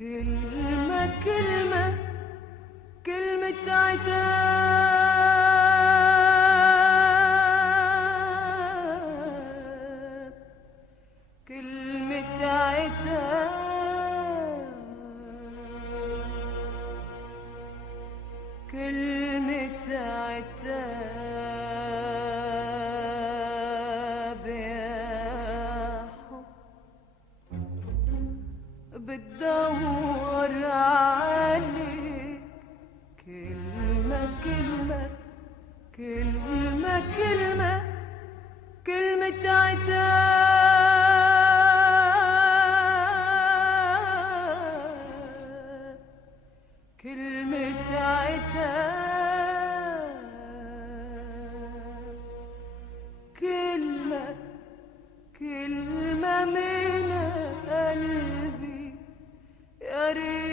كلمة كلمة كلمة عتاب، كلمة عتاب، كلمة عتاب يا حب بتدور عليك. كلمة كلمة كلمة كلمة كلمة عتاب، كلمة عتاب، كلمة كلمة من قلبي يا ريت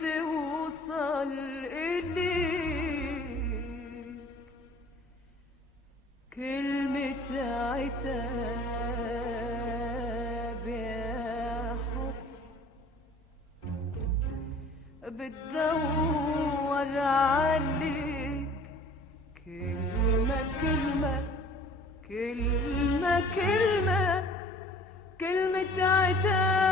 توصل إليك. كلمة عتاب يا حب بتدور عليك. كلمة كلمة كلمة كلمة كلمة عتاب،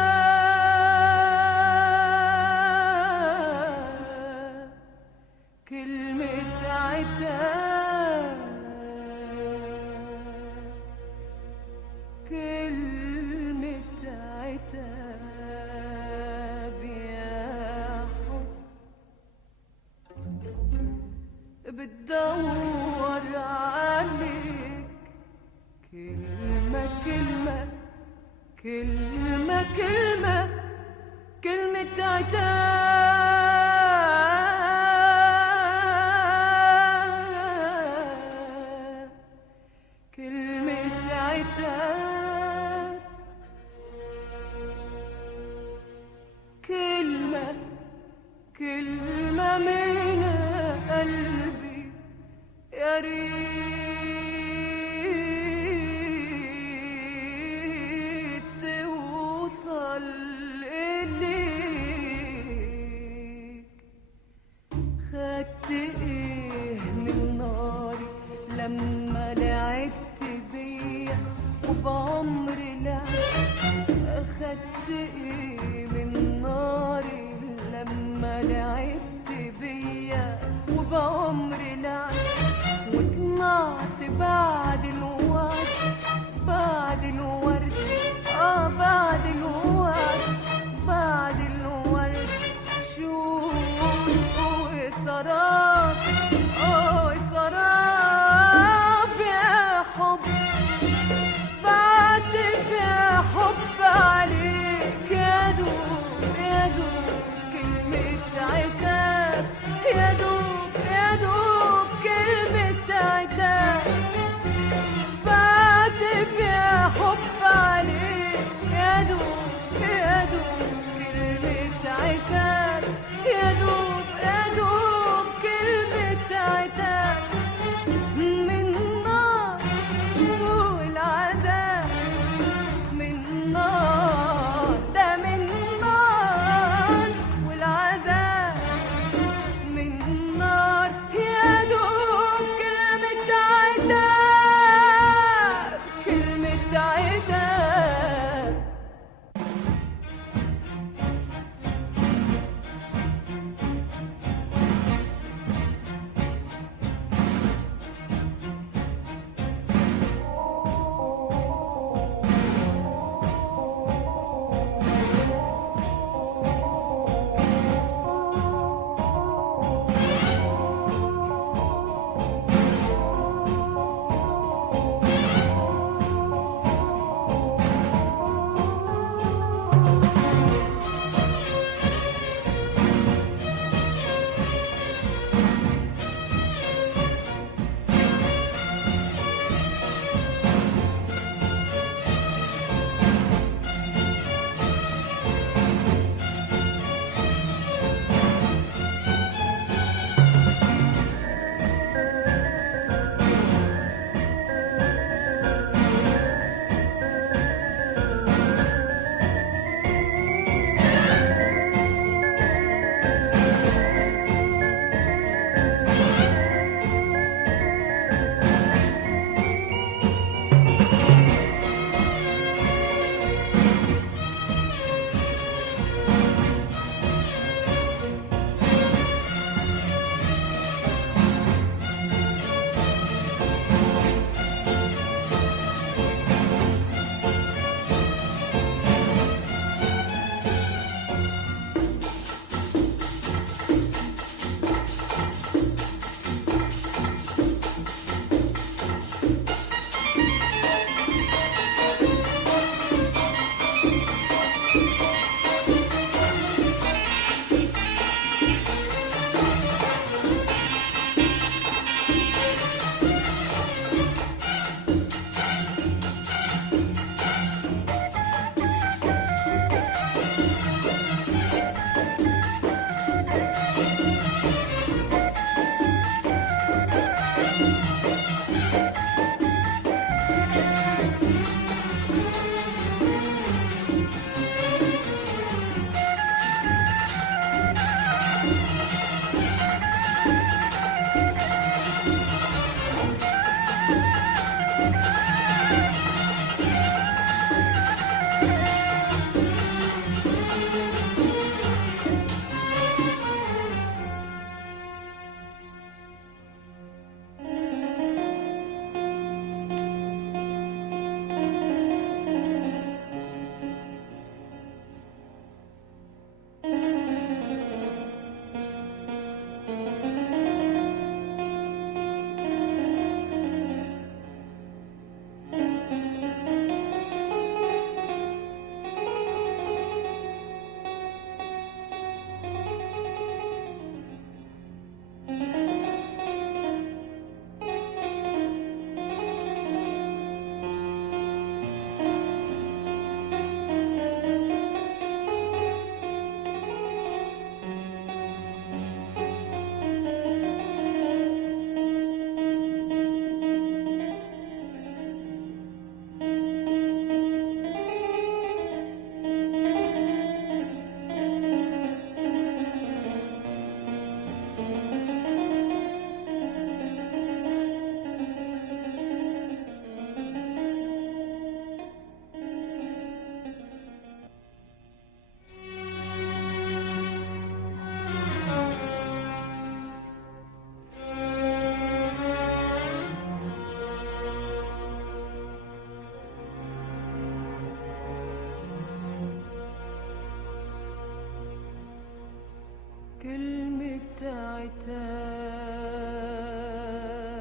كلمة عتاب، كلمة عتاب يا حب بتدور عليك. كلمة كلمة كلمة كلمة كلمة عتاب، كلمة عتاب، كلمة كلمة من قلبي يا ريت توصل إليك. خدت إيه من ناري لما لعبت بيا وبعمري لعب؟ خدت إيه من ناري لما لعبت بيا وبعمري لعب؟ وطلعت بعد الورد، بعد الورد، بعد الورد، بعد الورد شوق سراب، سراب يا حب. بعتب يا حب عليك يا دوب يا دوب كلمة عتاب، يا دوب يا دوب كلمة عتاب. بعتب يا حب عليك يا دوب يا دوب كلمة عتاب، يا دوب يا دوب كلمة عتاب. من نار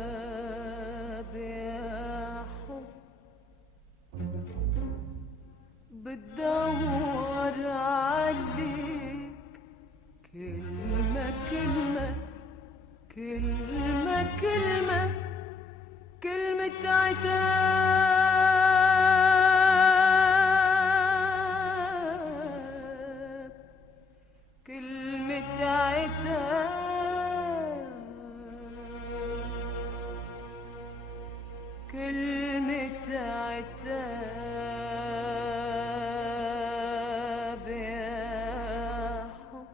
عتاب يا حب بتدور عليك كلمة كلمة كلمة كلمة كلمة عتاب كلمة عتاب كلمة عتاب يا حب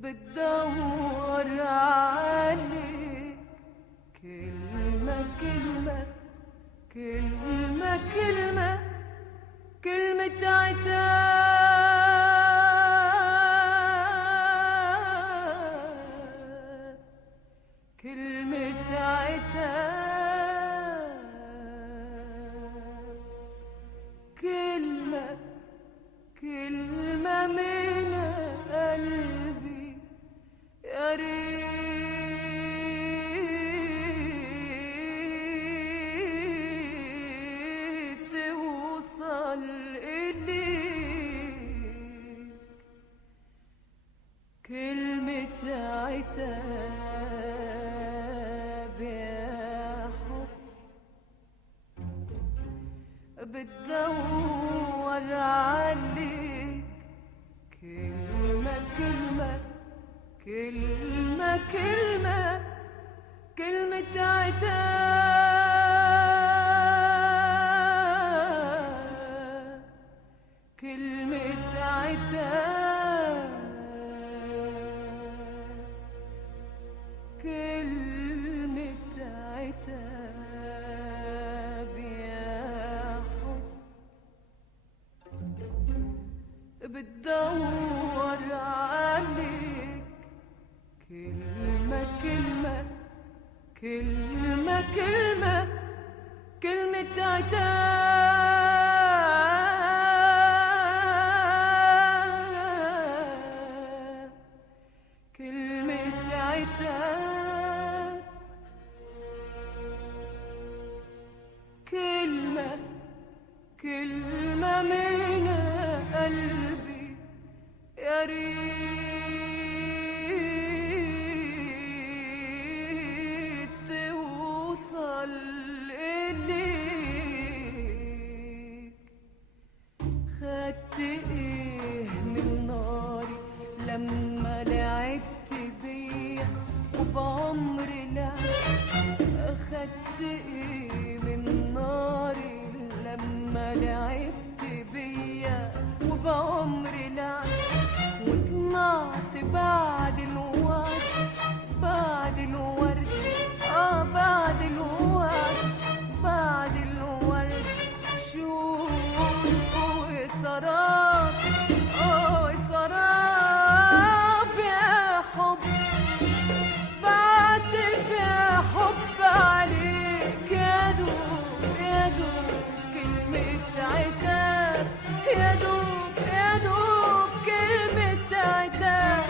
بتدور عليك كلمة كلمة كلمة كلمة كلمة عتاب كلمة عتاب كلمة كلمة من قلبي يا ريت توصل إليك كلمة عتاب يا حب بتدور عليك كلمة كلمة كلمة كلمة كلمة عتاب كلمة عتاب كلمة عتاب يا حب بتدور عليك كلمة كلمة كلمة كلمة كلمة عتاب كلمة عتاب كلمة كلمة من قلبي يا ريت توصل إليك خدت إيه من ناري لما لعبت بيا وبعمري لعب خدت إيه من ناري لما لعبت بيا وبعمري لعب وطلعت بعد الورد بعد الورد بعد الورد بعد الورد شوق وسراب سراب يا حب بعتب يا حب عليك يا دوب يا دوب كلمة عتاب يا دوب يا دوب كلمة عتاب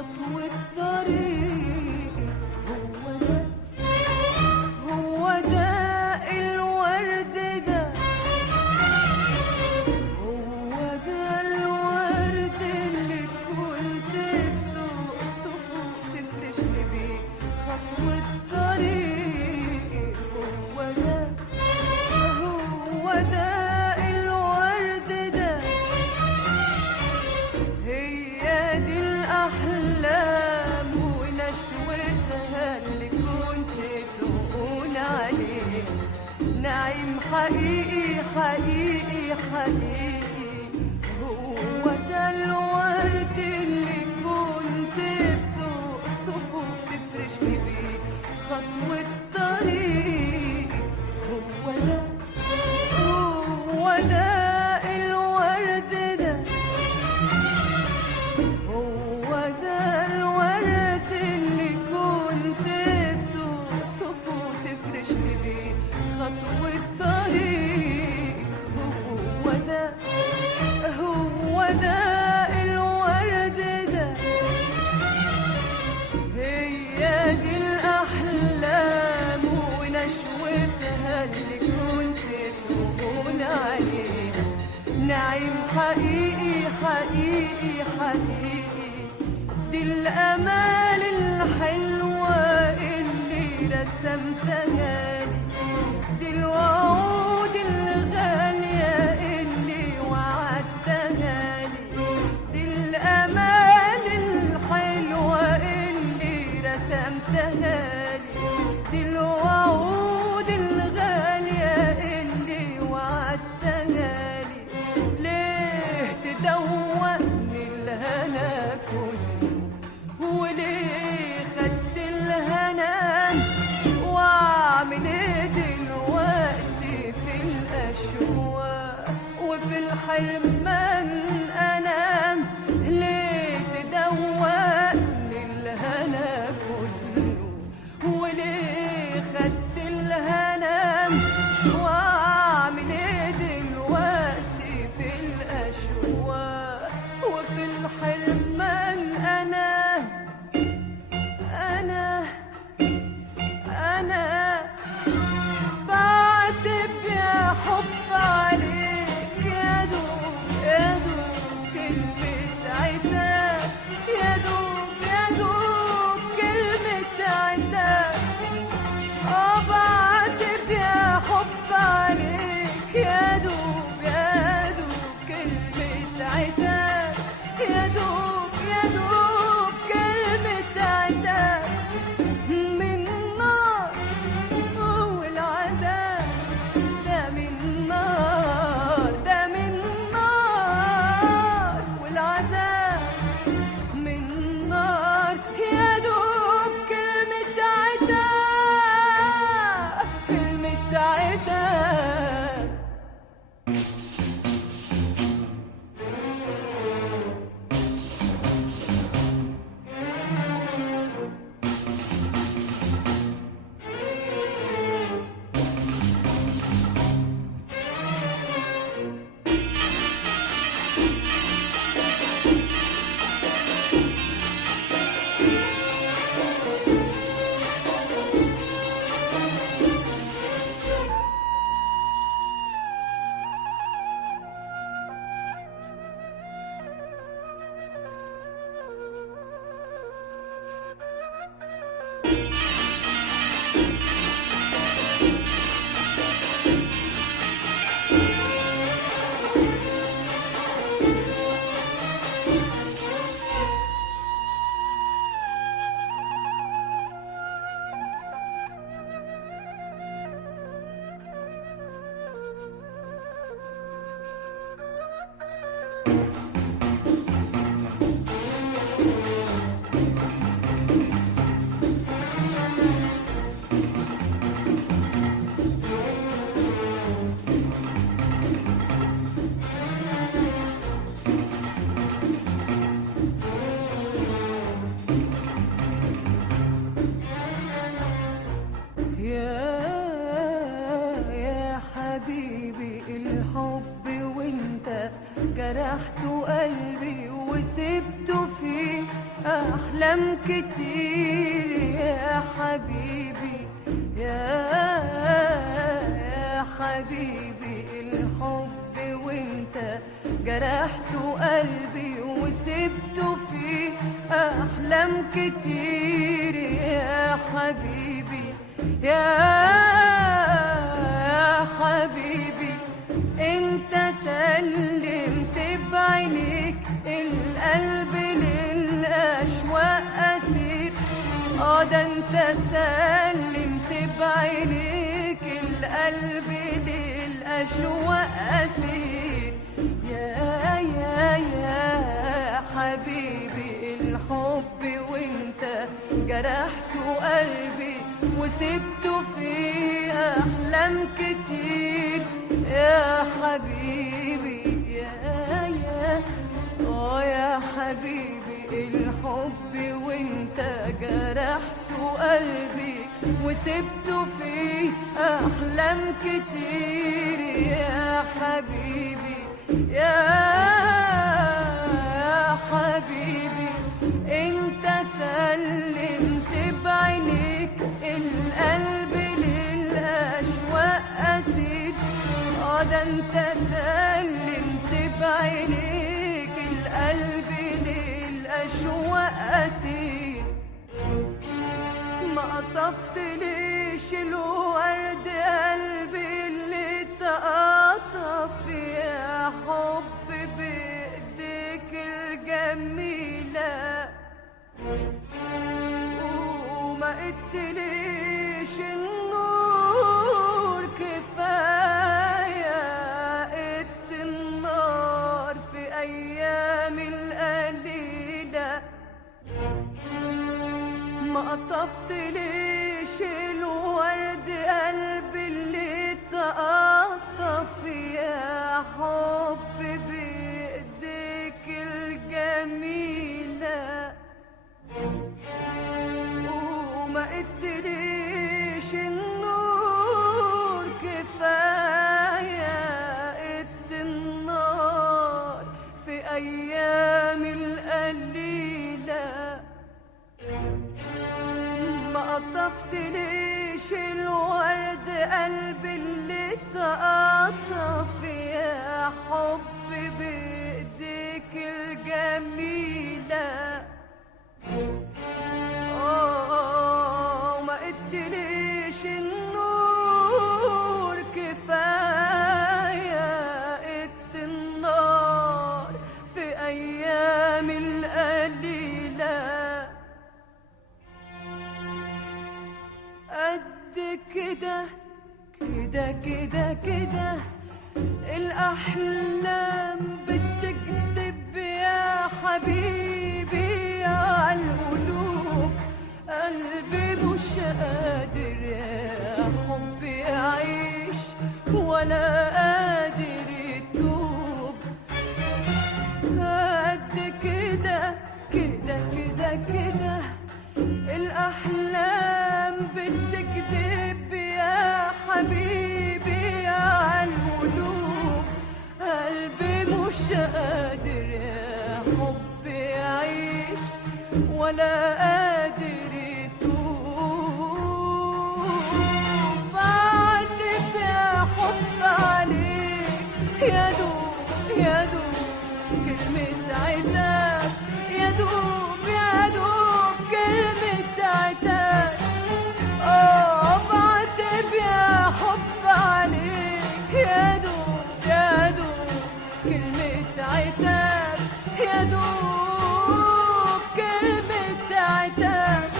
خطوة طريق. هو ده الورد ده، هو ده الورد اللي كنت بتقطف وتفرشني بيه خطوة طريق. هو ده الورد ده، هي دي الأحلام ونشوتها اللي كنت تقول عليه نعيم حقيقي حقيقي حقيقي. هو ده الورد اللي كنت بتقطف وتفرشني بيه خطوة طريق. هو ده الورد ده، هو ده الورد اللي كنت بتقطف وتفرشني بيه خطوة طريق. هو ده الورد ده، هي دي الأحلام ونشوتها اللي كنت تقول عليه نعيم حقيقي حقيقي حقيقي. دي الأمال الحلوة اللي رسمتها لي، دي الوعود الغالية اللي وعدتها لي، دي الأمال الحلوة اللي رسمتها لي، دي الوعود الغالية اللي وعدتها لي. ليه تدوقني الهنا كله، وليه خدت الهنا، واعمل ايه دلوقتي في الاشواق وفي الحرمان انام. ليه تدوقني الهنا كله، وليه خدت الهنا، واعمل ايه دلوقتي في الاشواق وفي الحرمان انا بعتب يا حب عليك يا دوب أحلام كتير يا حبيبي، يا حبيبي الحب وانت جرحت قلبي وسبته فيه أحلام كتير يا حبيبي، يا حبيبي انت سلمت بعينيك القلب للأشواق أسير. ده انت سلمت بعينيك القلب للأشواق أسير. يا حبيبي الحب وانت جرحت قلبي وسبته فيه أحلام كتير يا حبيبي، يا حبيبي الحب وانت جرحت قلبي وسبته فيه أحلام كتير يا حبيبي، يا حبيبي انت سلمت بعينيك القلب للأشواق أسير. ده انت سلمت بعينيك القلب للأشواق أسير. ما قطفت ليش الورد قلبي اللي تقطف يا حب بإيديك الجميلة، وما قدتليش النور كفاية قد النار في أيام القليلة. ما قطفت ليش الورد قلبي اللي تقطف يا حب بإيديك الجميلة، وما قدتليش النور كفاية قد النار في أيام القليلة. ما قطفت ليش الورد قلبي اللي تقطف يا حب بإيديك الجميلة، وما قدتليش النور كفاية قد النار في أيام القليلة. قد كده كده كده كده الأحلام بتكذب يا حبيبي عالقلوب. قلبي مش قادر يا حبي يعيش ولا قادر يتوب. قد كده كده كده كده الأحلام بتكذب يا حبيبي عالقلوب. قلبي مش قادر يا حبي يعيش ولا قادر يتوب. بعتب يا حب عليك يا دوب يا دوب كلمة عتاب، يا دوب يا دوب كلمة عتاب. بعتب يا حب عليك يا دوب يا دوب كلمة عتاب، يا دوب كلمة عتاب.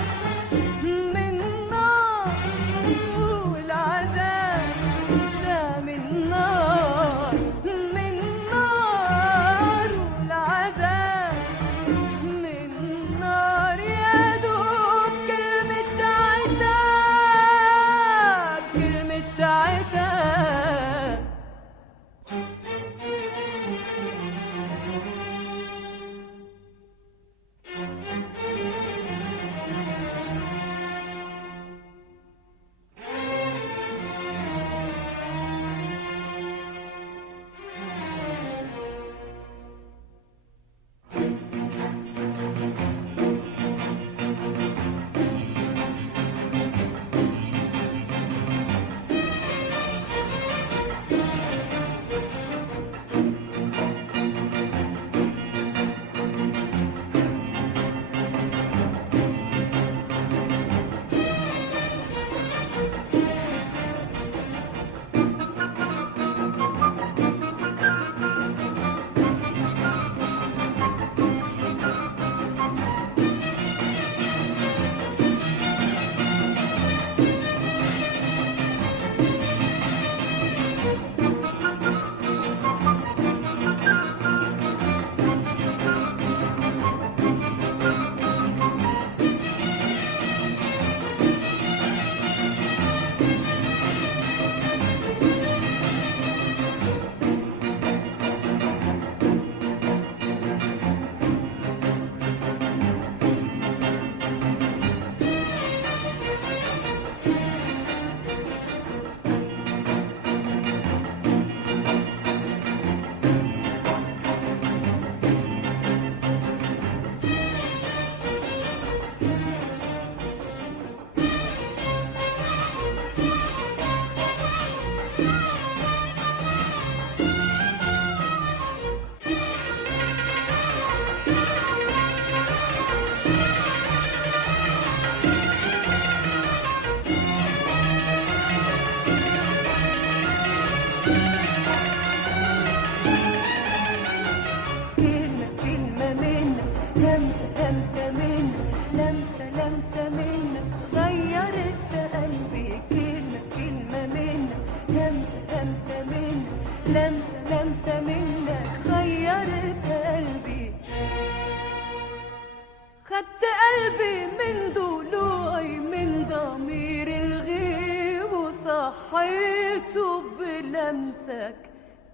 قلبي من ضلوعي من ضمير الغيب وصحيته بلمسك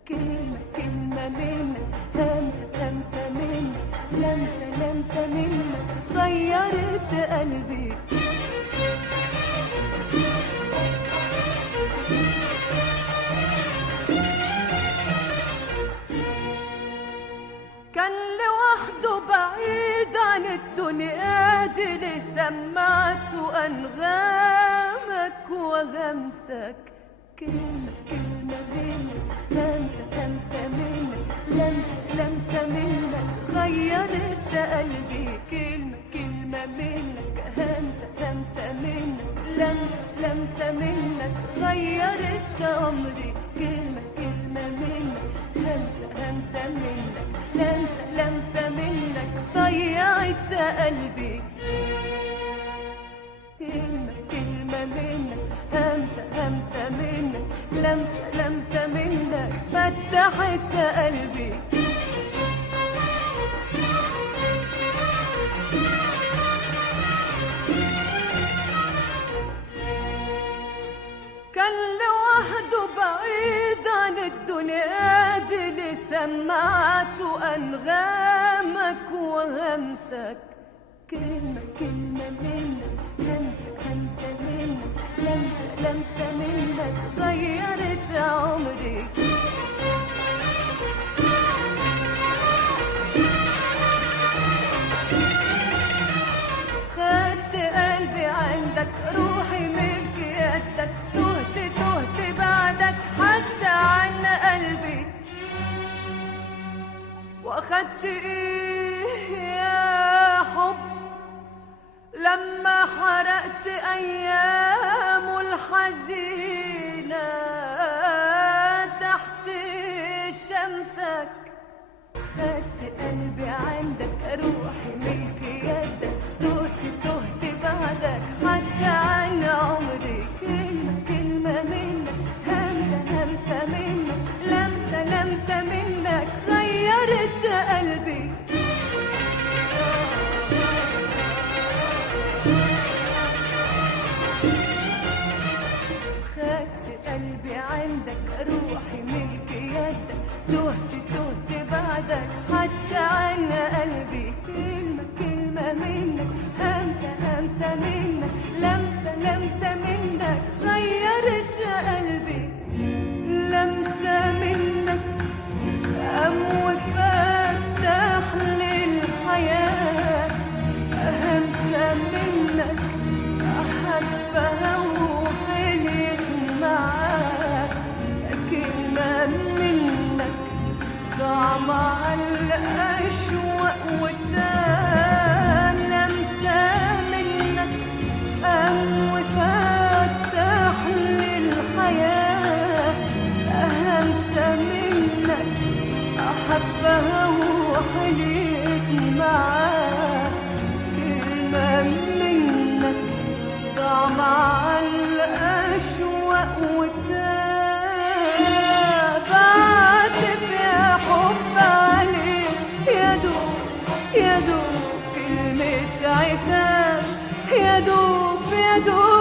كلمة كلمة منك همسة همسة منك لمسة لمسة منك غيرت قلبي كان لوحده بعيد عن الدنيا دي اللي سمعته أنغامك وغمسك كلمة كلمة منك همسة همسة منك لمسة لمسة منك غيرت قلبي كلمة كلمة منك همسة همسة منك لمسة لمسة منك غيرت عمري كلمة كلمة منك همسة همسة منك لمسة لمسة منك ضيعت قلبي كلمة كلمة منك همسة همسة منك لمسة لمسة منك فتحت قلبي كان لوحده بعيد عن الدنيا دي اللي سمعته أنغامك وهمسك كلمة كلمة منك همسة همسة منك لمسة لمسة منك غيرت عمري خدت قلبي عندك روحي ملك يدك تهت تهت بعدك حتى عن قلبي واخدت ايه يا حب لما حرقت ايامه الحزينة تحت شمسك خدت قلبي عندك روحي ملك يدك تهت تهت بعدك حتى عن عمري كلمة كلمة منك همسة همسة منك لمسة لمسة منك غيرت قلبي خدت قلبي عندك روحي ملك يدك تهت تهت بعدك حتى عن قلبي كلمة كلمة منك همسة همسة منك لمسة لمسة منك غيرت قلبي لمسة منك قام وفتح للحياة همسة منك أحبها وحلت معاك كلمة منك ضاع مع الأشواق وتان لمسة منك قام وفتح للحياة همسة منك أحبها وحلت معاك كلمة منك ضاع مع الأشواق وتاب بعتب يا حب عليك يا دوب يا دوب كلمة عتاب يا دوب يا دوب